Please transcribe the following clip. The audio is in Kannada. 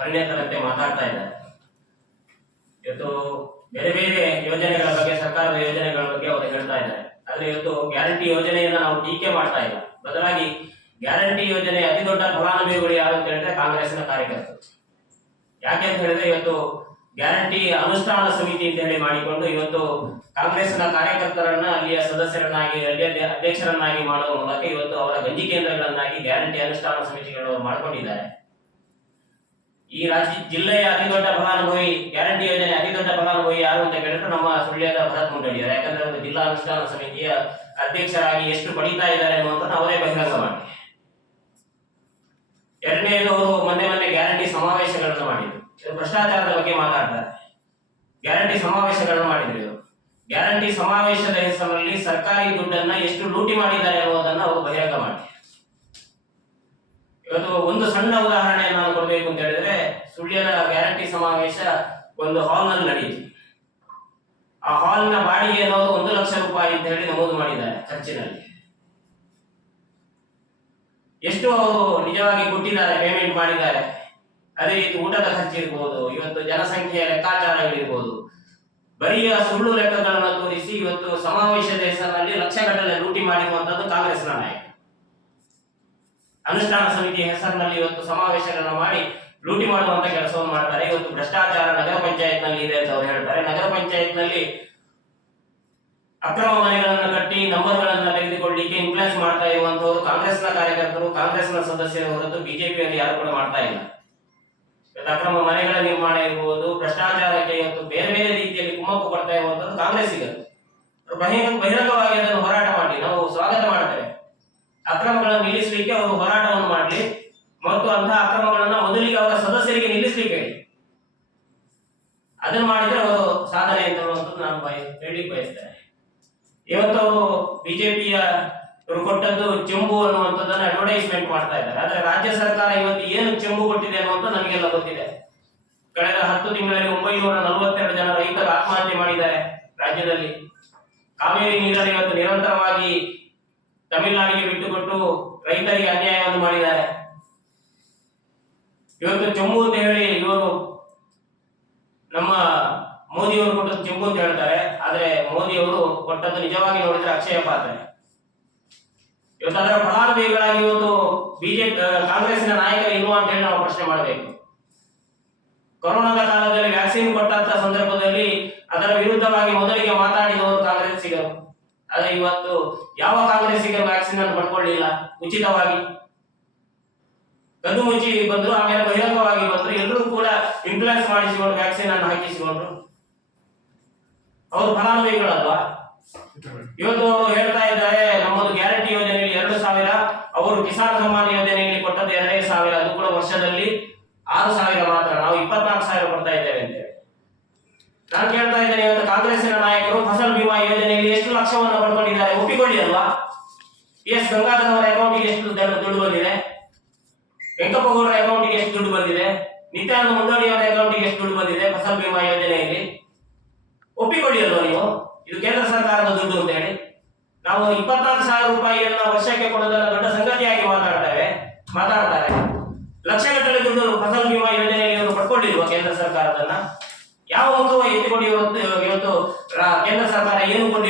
ಪರಿಣಿತರಂತೆ ಮಾತಾಡ್ತಾ ಇದ್ದಾರೆ. ಇವತ್ತು ಬೇರೆ ಬೇರೆ ಯೋಜನೆಗಳ ಬಗ್ಗೆ, ಸರ್ಕಾರದ ಯೋಜನೆಗಳ ಬಗ್ಗೆ ಅವರು ಹೇಳ್ತಾ ಇದ್ದಾರೆ. ಆದ್ರೆ ಇವತ್ತು ಗ್ಯಾರಂಟಿ ಯೋಜನೆಯನ್ನ ನಾವು ಟೀಕೆ ಮಾಡ್ತಾ ಇಲ್ಲ. ಬದಲಾಗಿ ಗ್ಯಾರಂಟಿ ಯೋಜನೆ ಅತಿ ದೊಡ್ಡ ಫಲಾನುಭವಿಗಳು ಯಾರು ಅಂತ ಹೇಳಿದ್ರೆ ಕಾಂಗ್ರೆಸ್ನ ಕಾರ್ಯಕರ್ತರು. ಯಾಕೆ ಅಂತ ಹೇಳಿದ್ರೆ ಇವತ್ತು ಗ್ಯಾರಂಟಿ ಅನುಷ್ಠಾನ ಸಮಿತಿ ಅಂತ ಹೇಳಿ ಮಾಡಿಕೊಂಡು ಇವತ್ತು ಕಾಂಗ್ರೆಸ್ನ ಕಾರ್ಯಕರ್ತರನ್ನ ಅಲ್ಲಿಯ ಸದಸ್ಯರನ್ನಾಗಿ, ಅಲ್ಲಿಯ ಅಧ್ಯ- ಅಧ್ಯಕ್ಷರನ್ನಾಗಿ ಮಾಡುವ ಮೂಲಕ ಇವತ್ತು ಅವರ ಗಂಜಿ ಕೇಂದ್ರಗಳನ್ನಾಗಿ ಗ್ಯಾರಂಟಿ ಅನುಷ್ಠಾನ ಸಮಿತಿಗಳು ಮಾಡ್ಕೊಂಡಿದ್ದಾರೆ. ಈ ರಾಜ್ಯ ಜಿಲ್ಲೆಯ ಅತಿ ದೊಡ್ಡ ಫಲಾನುಭವಿ, ಗ್ಯಾರಂಟಿ ಯೋಜನೆ ಅತಿ ದೊಡ್ಡ ಫಲಾನುಭವಿ ಯಾರು ಅಂತ ಕೇಳಿದ್ರೆ ನಮ್ಮ ಸುಳ್ಯದ ಭರತ್ ಮುಂಡಳಿಯರು ಯಾಕಂದ್ರೆ ಒಂದು ಜಿಲ್ಲಾ ಅನುಷ್ಠಾನ ಸಮಿತಿಯ ಅಧ್ಯಕ್ಷರಾಗಿ ಎಷ್ಟು ಪಡೀತಾ ಇದ್ದಾರೆ ಅನ್ನುವಂಥದ್ದು ಅವರೇ ಬಹಿರಂಗ ಮಾಡಿ ಎರಡನೇದು ಅವರು ಮೊನ್ನೆ ಮೊನ್ನೆ ಗ್ಯಾರಂಟಿ ಸಮಾವೇಶಗಳನ್ನು ಮಾಡಿದ್ರು. ಇದು ಭ್ರಷ್ಟಾಚಾರದ ಬಗ್ಗೆ ಮಾತಾಡ್ತಾರೆ. ಗ್ಯಾರಂಟಿ ಸಮಾವೇಶಗಳನ್ನು ಮಾಡಿದ್ರು ಗ್ಯಾರಂಟಿ ಸಮಾವೇಶದ ಹೆಸರಲ್ಲಿ ಸರ್ಕಾರಿ ದುಡ್ಡನ್ನ ಎಷ್ಟು ಲೂಟಿ ಮಾಡಿದ್ದಾರೆ ಅನ್ನೋದನ್ನ ಅವರು ಬಹಿರಂಗ ಮಾಡಿ ಇವತ್ತು ಒಂದು ಸಣ್ಣ ಉದಾಹರಣೆ ನಾನು ಕೊಡಬೇಕು ಅಂತ ಹೇಳಿದ್ರೆ ಸುಳ್ಯದ ಗ್ಯಾರಂಟಿ ಸಮಾವೇಶ ಒಂದು ಹಾಲ್ನಲ್ಲಿ ನಡೆಯಿತು ಆ ಹಾಲ್ನ ಬಾಡಿಗೆ ಅನ್ನೋದು ಒಂದು ಲಕ್ಷ ರೂಪಾಯಿ ಅಂತ ಹೇಳಿ ನಮೂದು ಮಾಡಿದ್ದಾರೆ ಖರ್ಚಿನಲ್ಲಿ ಎಷ್ಟು ಅವರು ನಿಜವಾಗಿ ಕೊಟ್ಟಿದ್ದಾರೆ ಪೇಮೆಂಟ್ ಮಾಡಿದ್ದಾರೆ? ಅದೇ ರೀತಿ ಊಟದ ಖರ್ಚು ಇರ್ಬೋದು, ಇವತ್ತು ಜನಸಂಖ್ಯೆಯ ಲೆಕ್ಕಾಚಾರಗಳಿರ್ಬೋದು. ಬರಿಯ ಸುಳ್ಳು ಲೆಕ್ಕಗಳನ್ನು ತೋರಿಸಿ ಇವತ್ತು ಸಮಾವೇಶದ ಹೆಸರಿನಲ್ಲಿ ಲಕ್ಷಗಟ್ಟಲೆ ಲೂಟಿ ಮಾಡಿರುವಂತದ್ದು ಕಾಂಗ್ರೆಸ್ನ ನಾಯಕ ಅನುಷ್ಠಾನ ಸಮಿತಿಯ ಹೆಸರಿನಲ್ಲಿ ಇವತ್ತು ಸಮಾವೇಶಗಳನ್ನು ಮಾಡಿ ಲೂಟಿ ಮಾಡುವಂತ ಕೆಲಸವನ್ನು ಮಾಡ್ತಾರೆ. ಇವತ್ತು ಭ್ರಷ್ಟಾಚಾರ ನಗರ ಪಂಚಾಯತ್ನಲ್ಲಿ ಇದೆ ಅಂತ ಅವರು ಹೇಳ್ತಾರೆ. ನಗರ ಪಂಚಾಯತ್ನಲ್ಲಿ ಅಕ್ರಮ ಮನೆಗಳನ್ನು ಕಟ್ಟಿ ನಂಬರ್ ಗಳನ್ನ ತೆಗೆದುಕೊಳ್ಳಿಕ್ಕೆ ಇನ್ಫ್ಲೂಯನ್ಸ್ ಮಾಡ್ತಾ ಇರುವಂತವರು ಕಾಂಗ್ರೆಸ್ನ ಕಾರ್ಯಕರ್ತರು, ಕಾಂಗ್ರೆಸ್ನ ಸದಸ್ಯರ ಹೊರತು ಬಿಜೆಪಿಯಲ್ಲಿ ಯಾರು ಕೂಡ ಮಾಡ್ತಾ ಇಲ್ಲ. ಅಕ್ರಮ ಮನೆಗಳ ನಿರ್ಮಾಣ ಇರಬಹುದು ಭ್ರಷ್ಟಾಚಾರಕ್ಕೆ ಇವತ್ತು ಬೇರೆ ಬೇರೆ ರೀತಿಯಲ್ಲಿ ಕುಮ್ಮಕ್ಕು ಕೊಡ್ತಾ ಇರುವಂತದ್ದು ಕಾಂಗ್ರೆಸ್ಸಿಗರು. ಬಹಿರಂಗವಾಗಿ ಅದನ್ನು ಹೋರಾಟ ಮಾಡಿ, ನಾವು ಸ್ವಾಗತ ಮಾಡ್ತೇವೆ. ಅಕ್ರಮಗಳನ್ನು ನಿಲ್ಲಿಸಲಿಕ್ಕೆ ಅವರು ಹೋರಾಟವನ್ನು ಮಾಡಲಿ. ಮತ್ತು ಅಂತಹ ಅಕ್ರಮಗಳನ್ನು ಮೊದಲಿಗೆ ಅವರ ಸದಸ್ಯರಿಗೆ ನಿಲ್ಲಿಸಲಿಕ್ಕೆ ಅದನ್ನು ಮಾಡಿದ್ರೆ ಅವರು ಸಾಧನೆ ಅಂತ ನಾನು ಬಯ, ಹೇಳಿ ಬಯಸ್ತೇನೆ. ಇವತ್ತು ಅವರು ಬಿಜೆಪಿಯ ಇವರು ಕೊಟ್ಟದ್ದು ಚೆಂಬು ಅನ್ನುವಂಥದ್ದನ್ನು ಅಡ್ವರ್ಟೈಸ್ಮೆಂಟ್ ಮಾಡ್ತಾ ಇದ್ದಾರೆ. ಆದರೆ ರಾಜ್ಯ ಸರ್ಕಾರ ಇವತ್ತು ಏನು ಚೆಂಬು ಕೊಟ್ಟಿದೆ ಅನ್ನುವಂಥ ನಮಗೆಲ್ಲ ಗೊತ್ತಿದೆ. ಕಳೆದ ಹತ್ತು ತಿಂಗಳಲ್ಲಿ ಒಂಬೈನೂರ ನಲವತ್ತೆರಡು ಜನ ರೈತರು ಆತ್ಮಹತ್ಯೆ ಮಾಡಿದ್ದಾರೆ ರಾಜ್ಯದಲ್ಲಿ. ಕಾವೇರಿ ನೀರನ್ನು ಇವತ್ತು ನಿರಂತರವಾಗಿ ತಮಿಳುನಾಡಿಗೆ ಬಿಟ್ಟುಕೊಟ್ಟು ರೈತರಿಗೆ ಅನ್ಯಾಯವನ್ನು ಮಾಡಿದ್ದಾರೆ. ಇವತ್ತು ಚೆಂಬು ಅಂತ ಹೇಳಿ ಇವರು ನಮ್ಮ ಮೋದಿಯವರು ಕೊಟ್ಟದ್ದು ಚೆಂಬು ಅಂತ ಹೇಳ್ತಾರೆ. ಆದ್ರೆ ಮೋದಿಯವರು ಕೊಟ್ಟದ್ದು ನಿಜವಾಗಿ ನೋಡಿದ್ರೆ ಅಕ್ಷಯ ಪಾತ್ರೆ. ಇವತ್ತು ಅದರ ಫಲಾನುಭವಿಗಳಾಗಿ ಇವತ್ತು ಬಿಜೆಪಿ ಕಾಂಗ್ರೆಸ್ನ ನಾಯಕರು ಇರುವ ಅಂತ ಹೇಳಿ ನಾವು ಪ್ರಶ್ನೆ ಮಾಡಬೇಕು. ಕೊರೋನಾದ ಕಾಲದಲ್ಲಿ ವ್ಯಾಕ್ಸಿನ್ ಕೊಟ್ಟಂತ ಸಂದರ್ಭದಲ್ಲಿ ಅದರ ವಿರುದ್ಧವಾಗಿ ಮೊದಲಿಗೆ ಮಾತಾಡಿದವರು ಕಾಂಗ್ರೆಸ್ಸಿಗರು. ಆದ್ರೆ ಇವತ್ತು ಯಾವ ಕಾಂಗ್ರೆಸ್ಸಿಗೆ ವ್ಯಾಕ್ಸಿನ್ ಅನ್ನು ಪಡ್ಕೊಳ್ಳಿಲ್ಲ ಉಚಿತವಾಗಿ. ಕದ್ದು ಮುಚ್ಚಿ ಬಂದ್ರು, ಆಮೇಲೆ ಬಹಿರಂಗವಾಗಿ ಬಂದ್ರು ಎಲ್ಲರೂ ಕೂಡ ಇನ್ಫ್ಲೂಯೆನ್ಸ್ ಮಾಡಿಸಿಕೊಂಡು ವ್ಯಾಕ್ಸಿನ್ ಅನ್ನು ಹಾಕಿಸಿಕೊಂಡ್ರು. ಅವರು ಫಲಾನುಭವಿಗಳಲ್ವಾ? ಇವತ್ತು ಹೇಳ್ತಾ ಇದ್ದಾರೆ, ನಮ್ಮದು ಗ್ಯಾರಂಟಿ ಯೋಜನೆಯಲ್ಲಿ ಎರಡು ಸಾವಿರ, ಅವರು ಕಿಸಾನ್ ಸಮ್ಮಾನ್ ಯೋಜನೆಯಲ್ಲಿ ಕೊಟ್ಟದ್ದು ಎರಡೇ ಸಾವಿರ, ಅದು ಕೂಡ ವರ್ಷದಲ್ಲಿ ಆರು ಸಾವಿರ ಮಾತ್ರ. ನಾವು ಇಪ್ಪತ್ನಾಲ್ಕು ಸಾವಿರ ಕೊಡ್ತಾ ಇದ್ದೇವೆ ನಾನು ಕೇಳ್ತಾ ಇದ್ದೇನೆ, ಇವತ್ತು ಕಾಂಗ್ರೆಸ್ಸಿನ ನಾಯಕರು ಫಸಲ್ ಬಿಮಾ ಯೋಜನೆಯಲ್ಲಿ ಎಷ್ಟು ಲಕ್ಷವನ್ನು ಪಡ್ಕೊಂಡಿದ್ದಾರೆ ಒಪ್ಪಿಕೊಳ್ಳಿ ಅಲ್ವಾ? ಎಸ್ ಗಂಗಾಧರ್ ಅವರ ಎಷ್ಟು ದುಡ್ಡು ಬಂದಿದೆ? ವೆಂಕಪ್ಪಗೌಡರ ಅಕೌಂಟಿಗೆ ಎಷ್ಟು ದುಡ್ಡು ಬಂದಿದೆ? ನಿತ್ಯಾನಂದ ಮುಂಡೋಡಿ ಅವರ ಅಕೌಂಟಿಗೆ ಎಷ್ಟು ದುಡ್ಡು ಬಂದಿದೆ ಫಸಲ್ ಬಿಮಾ ಯೋಜನೆಯಲ್ಲಿ? ಒಪ್ಪಿಕೊಳ್ಳಿ ನೀವು? ಇದು ಕೇಂದ್ರ ಸರ್ಕಾರದ ದುಡ್ಡು ಅಂತ ಹೇಳಿ. ನಾವು ಇಪ್ಪತ್ನಾಲ್ಕು ಸಾವಿರ ರೂಪಾಯಿಯನ್ನ ವರ್ಷಕ್ಕೆ ಕೊಡೋದನ್ನ ದೊಡ್ಡ ಸಂಗತಿಯಾಗಿ ಮಾತಾಡ್ತೇವೆ. ಮಾತಾಡ್ತಾ ತೆಗೆದುಕೊಂಡು ಇವತ್ತು ಇವತ್ತು ಕೇಂದ್ರ ಸರ್ಕಾರ ಏನು ಕೊಂಡು